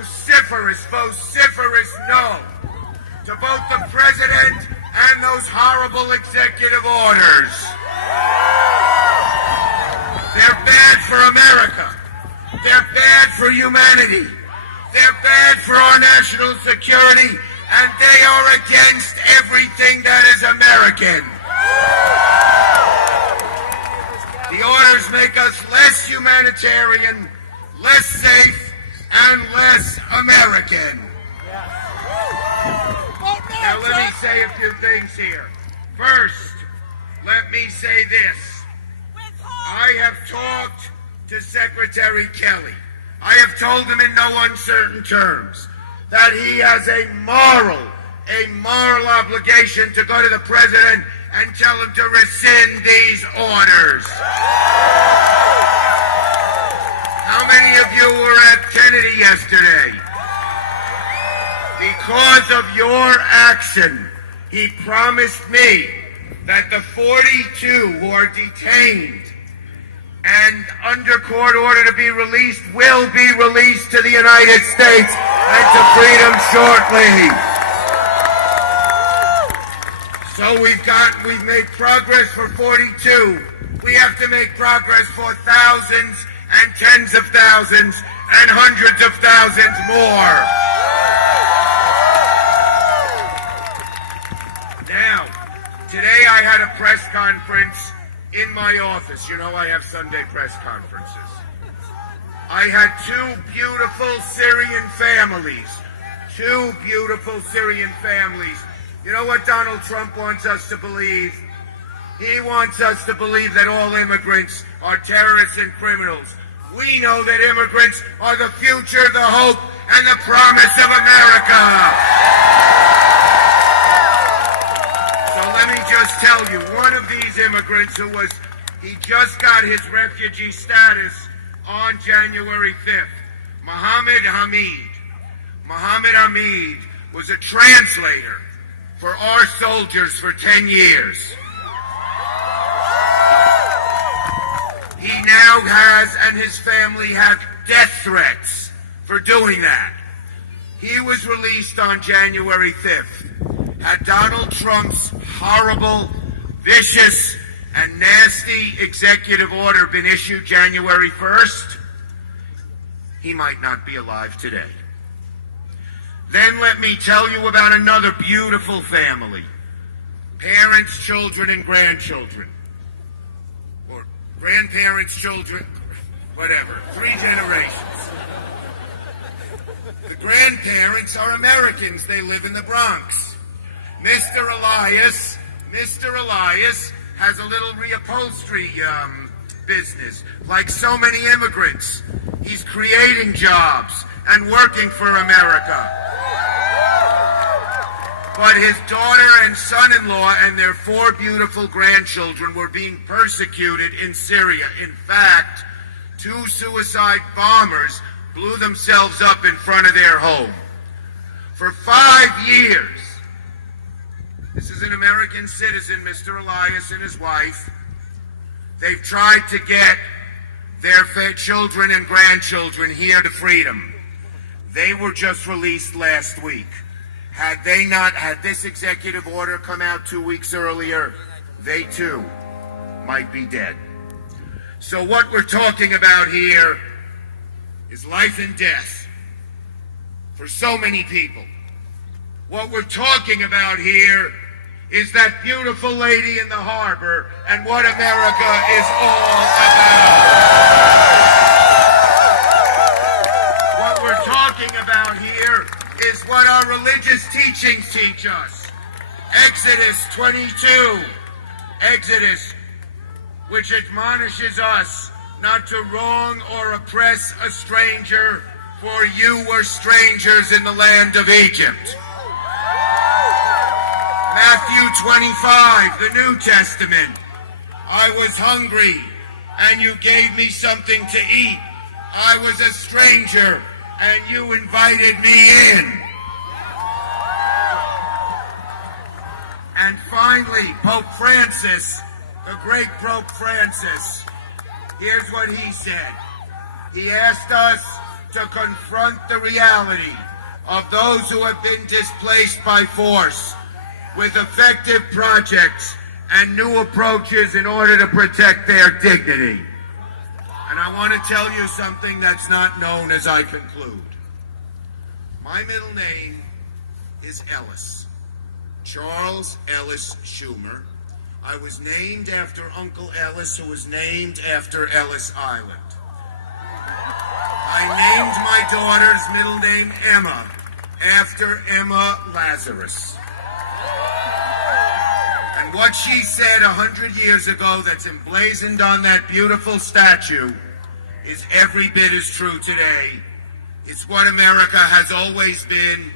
vociferous no to both the president and those horrible executive orders. They're bad for America. They're bad for humanity. They're bad for our national security, and they are against everything that is American. The orders make us less humanitarian, less safe, and less American. Now let me say a few things here. First, let me say this. I have talked to Secretary Kelly. I have told him in no uncertain terms that he has a moral obligation to go to the president and tell him to rescind these orders. How many of you were at Kennedy yesterday? Because of your action, he promised me that the 42 who are detained and under court order to be released will be released to the United States and to freedom shortly. So we've made progress for 42. We have to make progress for thousands and tens of thousands and hundreds of thousands more. Now, today I had a press conference in my office. You know I have Sunday press conferences. I had two beautiful Syrian families. You know what Donald Trump wants us to believe? He wants us to believe that all immigrants are terrorists and criminals. We know that immigrants are the future, the hope, and the promise of America. Let me just tell you, one of these immigrants he just got his refugee status on January 5th, Mohammed Hamid. Mohammed Hamid was a translator for our soldiers for 10 years. He now has, and his family have, death threats for doing that. He was released on January 5th. Had Donald Trump's horrible, vicious, and nasty executive order been issued January 1st, he might not be alive today. Then let me tell you about another beautiful family. Parents, children, and grandchildren. Or grandparents, children, whatever. 3 generations. The grandparents are Americans. They live in the Bronx. Mr. Elias has a little reupholstery business. Like so many immigrants, he's creating jobs and working for America. But his daughter and son-in-law and their 4 beautiful grandchildren were being persecuted in Syria. In fact, 2 suicide bombers blew themselves up in front of their home. For 5 years, this is an American citizen, Mr. Elias and his wife. They've tried to get their children and grandchildren here to freedom. They were just released last week. Had they not had this executive order come out 2 weeks earlier, they too might be dead. So what we're talking about here is life and death for so many people. What we're talking about here is that beautiful lady in the harbor and what America is all about. What we're talking about here is what our religious teachings teach us. Exodus 22. Exodus, which admonishes us not to wrong or oppress a stranger, for you were strangers in the land of Egypt. Matthew 25, the New Testament. I was hungry, and you gave me something to eat. I was a stranger, and you invited me in. And finally, Pope Francis, the great Pope Francis, here's what he said. He asked us to confront the reality of those who have been displaced by force with effective projects and new approaches in order to protect their dignity. And I want to tell you something that's not known as I conclude. My middle name is Ellis, Charles Ellis Schumer. I was named after Uncle Ellis, who was named after Ellis Island. I named my daughter's middle name Emma after Emma Lazarus. And what she said 100 years ago that's emblazoned on that beautiful statue is every bit as true today. It's what America has always been,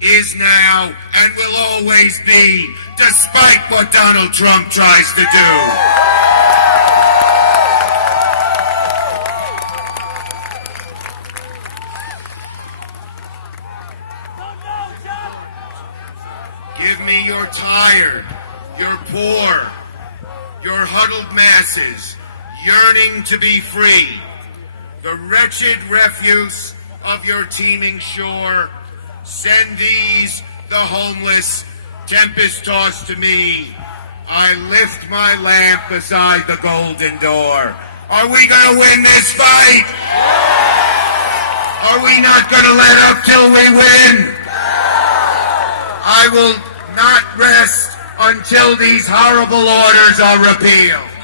is now, and will always be, despite what Donald Trump tries to do. Give me your tired, your poor, your huddled masses yearning to be free, the wretched refuse of your teeming shore. Send these, the homeless, tempest-tossed to me. I lift my lamp beside the golden door. Are we going to win this fight? Are we not going to let up till we win? I will not rest until these horrible orders are repealed.